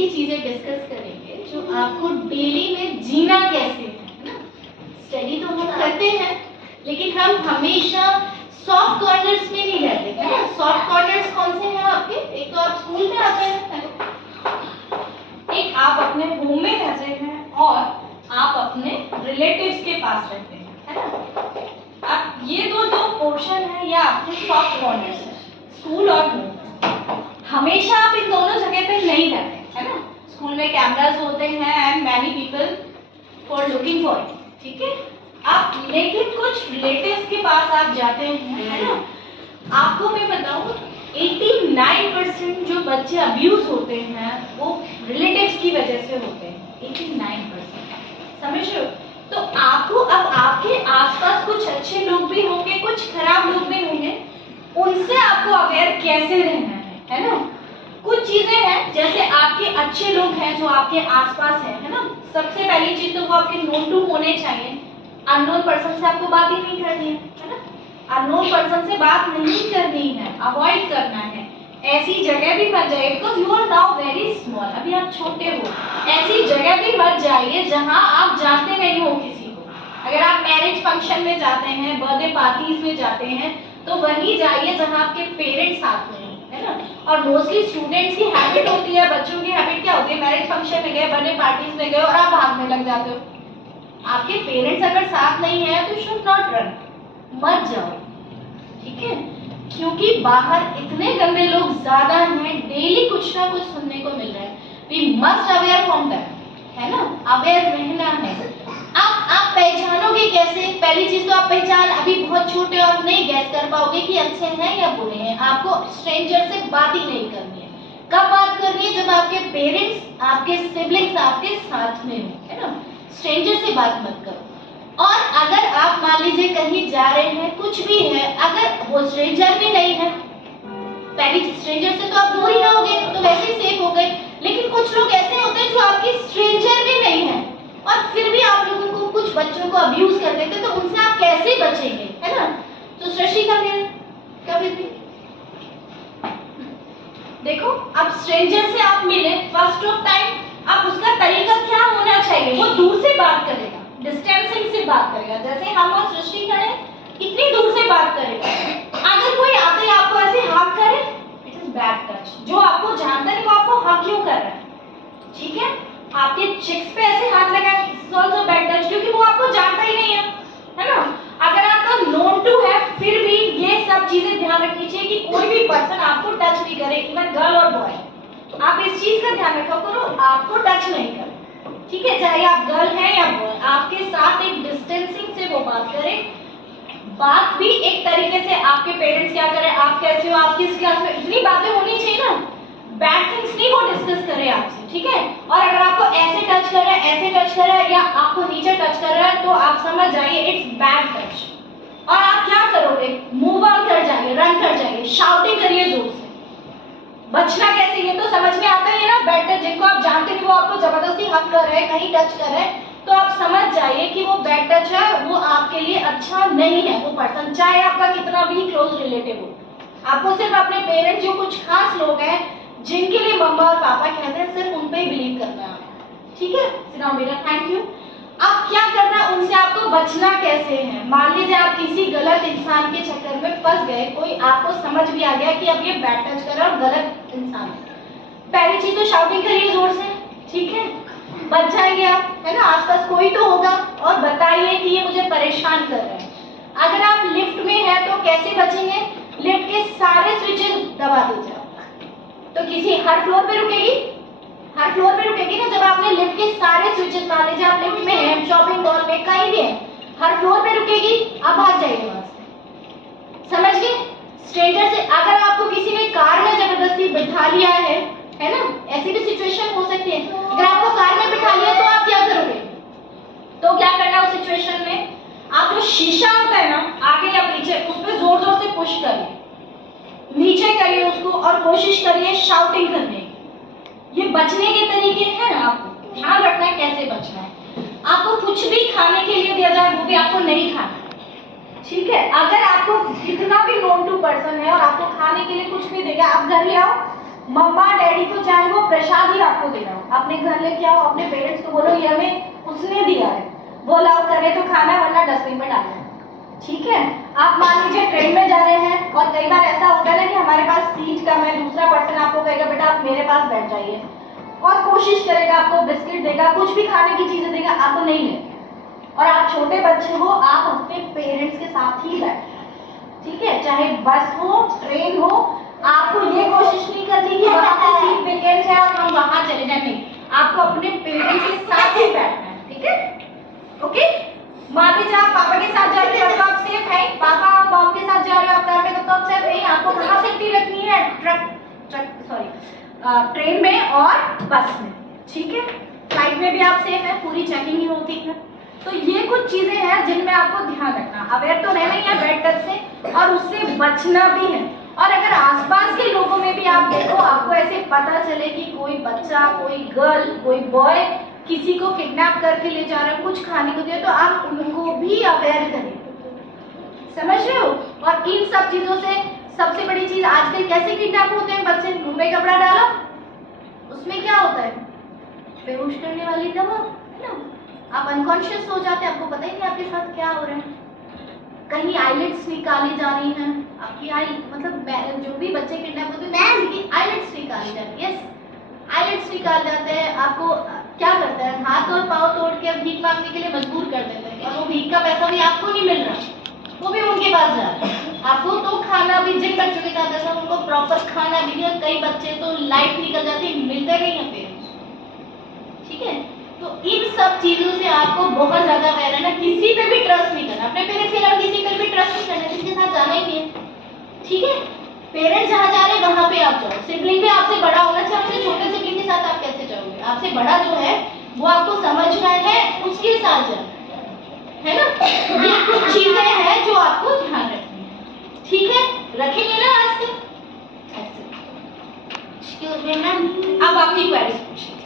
ऐसी चीजें डिस्कस करेंगे जो आपको डेली में जीना कैसे है ना। स्टडी तो हम करते हैं लेकिन हम हमेशा सॉफ्ट कॉर्नर्स में नहीं रहते है ना। सॉफ्ट कॉर्नर्स कौन से हैं आपके? एक तो आप स्कूल में आते हैं, एक आप अपने होम में रहते हैं और आप अपने रिलेटिव्स के पास रहते हैं, है ना। अब ये दो पोर्शन है या आपके सॉफ्ट कॉर्नर्स है, स्कूल और होम। हमेशा आप इन दोनों जगह पे नहीं रहते, है ना। स्कूल में कैमरास होते हैं and many people for looking for it, ठीक है। आप लेकिन कुछ रिलेटिव्स के पास आप जाते हैं, है ना। आपको मैं बताऊं 89% जो बच्चे अब्यूज होते हैं वो रिलेटिव्स की वजह से होते हैं, 89%, समझ रहे हो। तो आपको अब आपके आसपास कुछ अच्छे लोग भी होंगे, कुछ खराब लोग भी होंगे, उनसे आपको अवेयर कैसे रहना है ना। कुछ चीजें हैं जैसे आपके अच्छे लोग हैं जो आपके आसपास है ना। सबसे पहली चीज तो वो आपके नोन टू होने चाहिए। अननोन पर्सन से आपको बात ही नहीं करनी है ना। अननोन पर्सन से बात नहीं करनी है, अवॉइड करना है। ऐसी जगह भी मत जाइए because you are now very small, अभी आप छोटे हो। ऐसी जगह भी मत जाइए जहां आप जानते नहीं हो किसी को। अगर आप मैरिज फंक्शन में जाते हैं, बर्थडे पार्टीज में जाते हैं, तो वहीं जाइए जहां आपके पेरेंट्स साथ में है ना। और मोस्टली स्टूडेंट्स की हैबिट होती है, बच्चों की हैबिट क्या होती है, मैरिज फंक्शन में गए, बर्थडे पार्टीज में गए और आप भागने लग जाते हो। आपके पेरेंट्स अगर साथ नहीं है तो शुड नॉट रन, मत जाओ, ठीक है। क्योंकि बाहर इतने गंदे लोग ज्यादा हैं, डेली कुछ ना कुछ सुनने को मिल रहा है। We must aware from that, है ना। अवेयर रहना है। आप पहचानोगे कैसे? पहली चीज तो आप पहचान, अभी बहुत छोटे हो, आप नहीं गैस कर पाओगे कि अच्छे हैं या बुरे हैं। आपको स्ट्रेंजर से बात ही नहीं करनी है। कब बात करनी है? जब आपके पेरेंट्स, आपके सिबलिंग्स आपके साथ में हो, है ना। स्ट्रेंजर से बात मत करो। और अगर आप मान लीजिए कहीं जा रहे हैं, कुछ भी है, अगर वो स्ट्रेंजर भी नहीं है, पहली स्ट्रेंजर से तो आप दूर ही रहोगे तो वैसे ही सेफ हो गए। लेकिन कुछ लोग ऐसे होते हैं जो आपके स्ट्रेंजर भी नहीं है और फिर भी आप लोगों को, कुछ बच्चों को अब्यूज कर देते, तो उनसे आप कैसे बचेंगे, है ना। तो सृष्टि का कभी भी देखो, अब स्ट्रेंजर से आप मिले, फर्स्ट ऑफ टाइम अब उसका तरीका क्या होना चाहिए? वो दूर से बात करेगा, डिस्टेंसिंग से बात करेगा। जैसे हम और सृष्टि खड़े, इतनी दूर से बात करेगा। अगर कोई आते ही आपको ऐसे हक करे, इट इज बैड टच। जो आपको जानता है वो आपको हक क्यों कर रहा है, ठीक है। आपके चिक्स पे ऐसे हाथ लगाए, it is also bad touch, क्योंकि वो आपको जानता ही नहीं है ना। अगर आपका नोन टू है, फिर भी ये सब चीजें ध्यान रखनी चाहिए कि कोई भी पर्सन आपको टच नहीं करे, इवन गर्ल और बॉय। आप इस चीज का ध्यान रखा करो, आपको टच नहीं करे, ठीक है। चाहे आप गर्ल हैं या बॉय, आपके साथ एक डिस्टेंसिंग से वो बात करे। बात भी एक तरीके से, आपके पेरेंट्स क्या करें, आप कैसे हो, आप किस क्लास में, इतनी बातें होनी चाहिए ना। बैड थिंग्स नहीं वो डिस्कस करे आपसे, ठीक है। और अगर आपको ऐसे टच कर रहा है, ऐसे टच कर रहा है, या आपको नीचे टच कर रहा है, तो आप समझ जाइए इट्स बैड टच। और आप क्या करोगे? मूव ऑन कर जाइए, रन कर जाइए, शाउटिंग करिए जोर से। बचना कैसे, ये तो समझ में आता ही है ना। बैड टच, जिनको आप जानते नहीं वो आपको जबरदस्ती हक कर रहे हैं, कहीं टच कर रहे हैं, तो आप समझ जाइए कि वो बैड टच है, वो आपके लिए अच्छा नहीं है वो पर्सन, चाहे आपका कितना भी क्लोज रिलेटिव हो। आपको सिर्फ अपने पेरेंट्स, जो कुछ खास लोग हैं जिनके लिए मम्मा और पापा कहते हैं, सिर्फ उन पे ही बिलीव करना है, ठीक है। सिनाओ बेटा, थैंक यू। अब क्या करना है, उनसे आपको बचना कैसे है? मान लीजिए आप किसी गलत इंसान के चक्कर में फंस गए, कोई आपको समझ भी आ गया कि अब ये बैड टच कर रहा है और गलत इंसान है। पहली चीज तो शाउटिंग करिए जोर से, ठीक है। बच जाएंगे आप, है ना। आसपास कोई तो होगा और बताइए कि ये मुझे परेशान कर रहा है। अगर आप लिफ्ट में हैं तो कैसे बचेंगे? लिफ्ट के सारे स्विचेस दबा दीजिए। तो किसी हर फ्लोर पे रुकेगी, हर फ्लोर पे रुकेगी ना। जब आपने लिफ्ट के सारे स्विचेस, मान लीजिए आप लिफ्ट में हैं, शॉपिंग मॉल में, कहीं भी है, हर फ्लोर पे रुकेगी, आप भाग जाइए वहां से, समझ गए। स्ट्रेंजर से अगर आपको किसी ने कार में जबरदस्ती बिठा लिया है ना, ऐसी भी सिचुएशन हो सकती है। अगर आपको कार में बिठा लिया तो आप क्या करोगे? तो क्या करना उस सिचुएशन में? आप जो शीशा होता है ना, आगे या पीछे, उस पर जोर जोर से पुश करिए, नीचे करिए उसको, और कोशिश करिए शाउटिंग करने की। ये बचने के तरीके हैं, आपको ध्यान रखना है कैसे बचना है। आपको कुछ भी खाने के लिए दिया जाए वो भी आपको नहीं खाना, ठीक है। अगर आपको कितना भी नोन टू पर्सन है और आपको खाने के लिए कुछ भी देगा, आप घर ले आओ, मम्मा डैडी तो चाहे वो प्रसाद ही आपको दे रहा हो, अपने घर लेके आओ, अपने पेरेंट्स को बोलो ये हमें उसने दिया है, वो अलाउ करे तो खाना, वरना डस्टबिन में डालना। ठीक है, आप मान लीजिए ट्रेन में जा रहे हैं और कई बार ऐसा होता है ना कि हमारे पास सीट कम है, दूसरा पर्सन आपको कहेगा बेटा आप मेरे पास बैठ जाइए, और कोशिश करेगा आपको बिस्किट देगा, कुछ भी खाने की चीजें देगा, आपको नहीं लेके, और आप छोटे बच्चे हो, आप अपने पेरेंट्स के साथ ही बैठे। ठीक है, चाहे बस हो ट्रेन हो, आपको ये कोशिश नहीं करनी कि वहाँ पे सीट वेकेंट है और हम वहाँ चले जाए, नहीं, आपको अपने पेरेंट्स के साथ ही बैठना है। ठीक है, ओके। मान लीजिए आप पापा के साथ जा रहे हैं तो आप सेफ है, पापा और मॉम के साथ जा रहे हो आप कार में तो आप सेफ नहीं। आपको कहाँ सेफ्टी रखनी है? ट्रेन में और बस में। ठीक है, फ्लाइट में भी आप सेफ है, पूरी चेकिंग ही होती है। तो ये कुछ चीजें हैं जिनमें आपको ध्यान रखना, अवेयर तो रहना ही है बेड टच से, और उससे बचना भी है। और अगर आसपास के लोगों में भी आप देखो, आपको ऐसे पता चले कि कोई बच्चा, कोई गर्ल, कोई बॉय किसी को किडनैप करके ले जा रहा है, कुछ खाने को दिया, तो आप उनको भी अवेयर करें। समझ रहे हो? और इन सब चीजों से सबसे बड़ी चीज, आजकल कैसे किडनैप होते हैं बच्चे, मुंह में कपड़ा डालो, उसमें क्या होता है, बेहोश करने वाली दवा है ना, आप अनकॉन्शियस हो जाते हैं, आपको पता ही नहीं आपके साथ क्या हो रहा है। कहीं आईलेट्स निकाली जा रही हैं, आपकी आई मतलब जो भी बच्चे किडनैप होते हैं उनकी आईलेट्स निकाली जाती है। यस, आईलेट्स निकाल जाते हैं, आपको क्या करते हैं, हाथ और पाँव तोड़ के भीख मांगने के लिए मजबूर कर देते हैं, और वो भीख का पैसा भी आपको नहीं मिल रहा, वो भी उनके पास जा रहा है। आपको तो खाना भी, जिन बच्चों के साथ ऐसा उनको प्रॉपर खाना भी नहीं, कई बच्चे तो लाइफ निकल जाती है, मिलते नहीं है पेरेंट्स। ठीक है, तो इन सब चीजों से आपको बहुत ज्यादा अवेयर रहना, किसी पे भी ट्रस्ट नहीं करना, अपने पेरेंट्स के अलावा किसी पे भी ट्रस्ट नहीं करना, जिसके साथ जाना ही नहीं है। ठीक है, पेरेंट्स जहाँ जा रहे हैं वहाँ पे आप जाओ, सिबलिंग भी आपसे बड़ा होना चाहिए, आपसे छोटे सिबलिंग के साथ आप कैसे जाओगे, आपसे बड़ा जो है वो आपको समझना है, उसके साथ जाना है ना। ये कुछ चीजें हैं जो आपको ध्यान रखनी है। ठीक है, रखेंगे ना आज से? अब आपकी क्वेरीज पूछिए।